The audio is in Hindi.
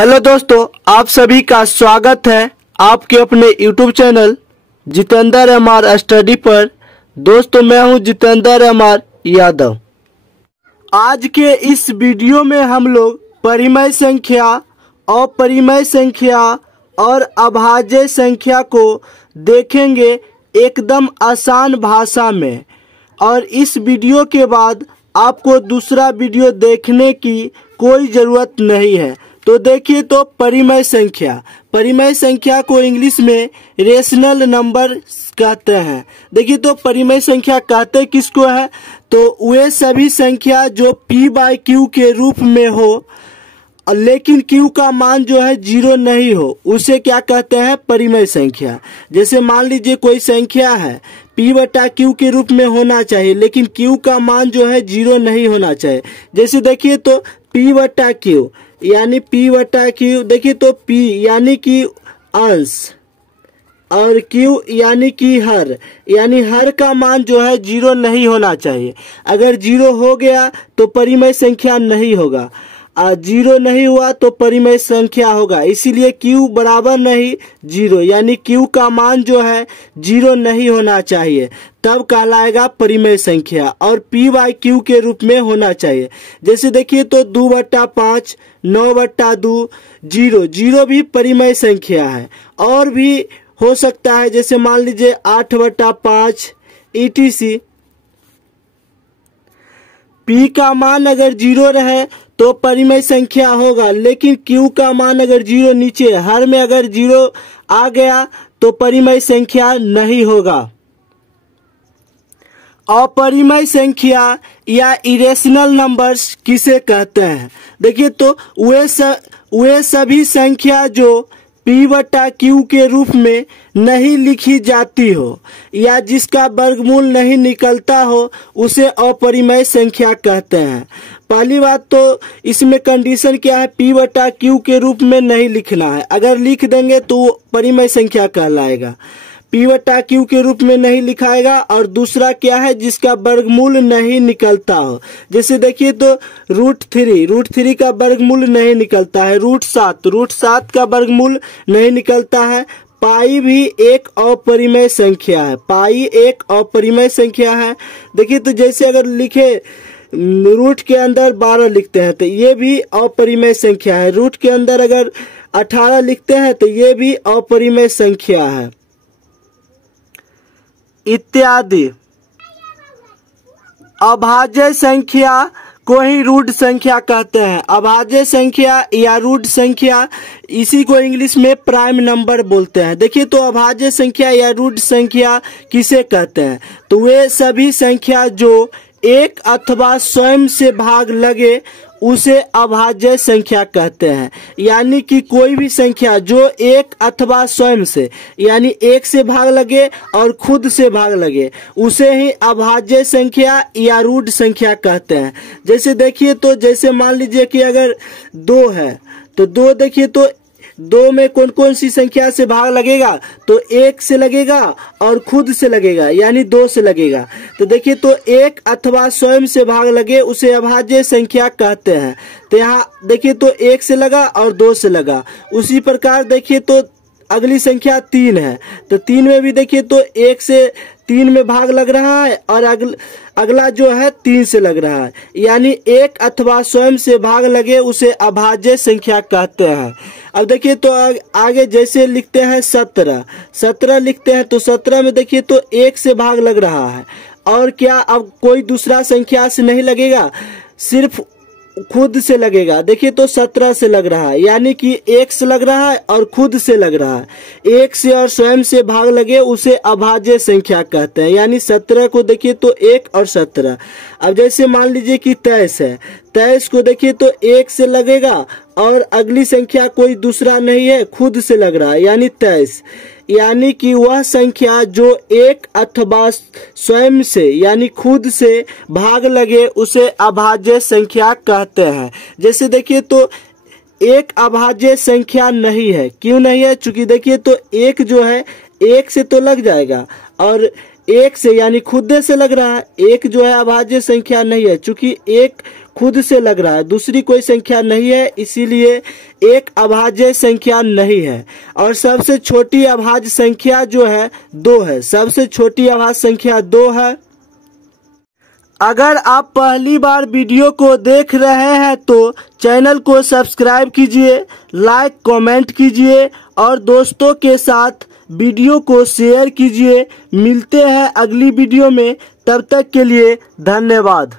हेलो दोस्तों, आप सभी का स्वागत है आपके अपने YouTube channel Jitendra MR study पर। दोस्तों, मैं हूं जितेंद्र एमआर यादव। आज के इस वीडियो में हम लोग परिमेय संख्या, अपरिमेय संख्या और अभाज्य संख्या को देखेंगे एकदम आसान भाषा में। और इस वीडियो के बाद आपको दूसरा वीडियो देखने की कोई ज़रूरत नहीं है। तो देखिए, तो परिमेय संख्या को इंग्लिश में रेशनल नंबर कहते हैं। देखिए, तो परिमेय संख्या कहते किसको है? तो वे सभी संख्या जो p/q के रूप में हो लेकिन q का मान जो है 0 नहीं हो, उसे क्या कहते हैं? परिमेय संख्या। जैसे मान लीजिए कोई संख्या है p/q के रूप में होना चाहिए लेकिन q का मान जो है 0 नहीं होना चाहिए। जैसे देखिए, तो p/q यानी p/q, देखिए तो p यानी कि अंश और q यानी कि हर, यानी हर का मान जो है 0 नहीं होना चाहिए। अगर 0 हो गया तो परिमेय संख्या नहीं होगा, 0 नहीं हुआ तो परिमेय संख्या होगा। इसीलिए q बराबर नहीं 0, यानी q का मान जो है 0 नहीं होना चाहिए, तब कहलाएगा परिमेय संख्या। और p/q के रूप में होना चाहिए। जैसे देखिए, तो 2/5, 9/2, 0 भी परिमेय संख्या है। और भी हो सकता है, जैसे मान लीजिए 8/5 etc। p का मान अगर 0 रहे तो परिमेय संख्या होगा, लेकिन q का मान अगर 0 नीचे हर में अगर 0 आ गया तो परिमेय संख्या नहीं होगा। अपरिमेय संख्या या इरेशनल नंबर्स किसे कहते हैं? देखिए, तो वे सभी संख्या जो p/q के रूप में नहीं लिखी जाती हो या जिसका वर्गमूल नहीं निकलता हो, उसे अपरिमेय संख्या कहते हैं। पहली बात तो इसमें कंडीशन क्या है? p/q के रूप में नहीं लिखना है। अगर लिख देंगे तो परिमेय संख्या कहलाएगा। p/q के रूप में नहीं लिखाएगा। और दूसरा क्या है? जिसका वर्गमूल नहीं निकलता हो। जैसे देखिए, तो √3 का वर्गमूल नहीं निकलता है। √7 का वर्गमूल नहीं निकलता है। पाई भी एक अपरिमेय संख्या है। पाई एक अपरिमेय संख्या है। देखिए, तो जैसे अगर लिखे रूट के अंदर 12 लिखते हैं तो ये भी अपरिमेय संख्या है। रूट के अंदर अगर 18 लिखते हैं तो ये भी अपरिमेय संख्या है, इत्यादि। अभाज्य संख्या को ही रूढ़ संख्या कहते हैं। अभाज्य संख्या या रूढ़ संख्या, इसी को इंग्लिश में प्राइम नंबर बोलते हैं। देखिए, तो अभाज्य संख्या या रूढ़ संख्या किसे कहते हैं? तो वे सभी संख्या जो एक अथवा स्वयं से भाग लगे उसे अभाज्य संख्या कहते हैं। यानी कि कोई भी संख्या जो एक अथवा स्वयं से, यानी एक से भाग लगे और खुद से भाग लगे, उसे ही अभाज्य संख्या या रूढ़ संख्या कहते हैं। जैसे देखिए, तो जैसे मान लीजिए कि अगर 2 है तो 2, देखिए तो 2 में कौन कौन सी संख्या से भाग लगेगा? तो 1 से लगेगा और खुद से लगेगा, यानी 2 से लगेगा। तो देखिए, तो 1 अथवा स्वयं से भाग लगे उसे अभाज्य संख्या कहते हैं। तो यहाँ देखिए, तो 1 से लगा और 2 से लगा। उसी प्रकार देखिए, तो अगली संख्या 3 है तो 3 में भी देखिए, तो 1 से 3 में भाग लग रहा है और अगला जो है 3 से लग रहा है, यानी 1 अथवा स्वयं से भाग लगे उसे अभाज्य संख्या कहते हैं। अब देखिए, तो आगे जैसे लिखते हैं 17 लिखते हैं तो 17 में देखिए, तो 1 से भाग लग रहा है और क्या अब कोई दूसरा संख्या से नहीं लगेगा, सिर्फ खुद से लगेगा। देखिए, तो 17 से लग रहा है, यानी कि 1 से लग रहा है और खुद से लग रहा है। 1 से और स्वयं से भाग लगे उसे अभाज्य संख्या कहते हैं। यानी 17 को देखिए, तो 1 और 17। अब जैसे मान लीजिए कि 23 है, 23 को देखिए, तो 1 से लगेगा और अगली संख्या कोई दूसरा नहीं है, खुद से लग रहा है, यानी 23। यानी कि वह संख्या जो एक अथवा स्वयं से, यानी खुद से भाग लगे उसे अभाज्य संख्या कहते हैं। जैसे देखिए, तो एक अभाज्य संख्या नहीं है। क्यों नहीं है? चूंकि देखिए, तो 1 जो है 1 से तो लग जाएगा और एक से यानी खुद से लग रहा है, एक जो है अभाज्य संख्या नहीं है। चूंकि एक खुद से लग रहा है, दूसरी कोई संख्या नहीं है, इसीलिए एक अभाज्य संख्या नहीं है। और सबसे छोटी अभाज्य संख्या जो है 2 है। सबसे छोटी अभाज्य संख्या 2 है। अगर आप पहली बार वीडियो को देख रहे हैं तो चैनल को सब्सक्राइब कीजिए, लाइक कमेंट कीजिए और दोस्तों के साथ वीडियो को शेयर कीजिए। मिलते हैं अगली वीडियो में, तब तक के लिए धन्यवाद।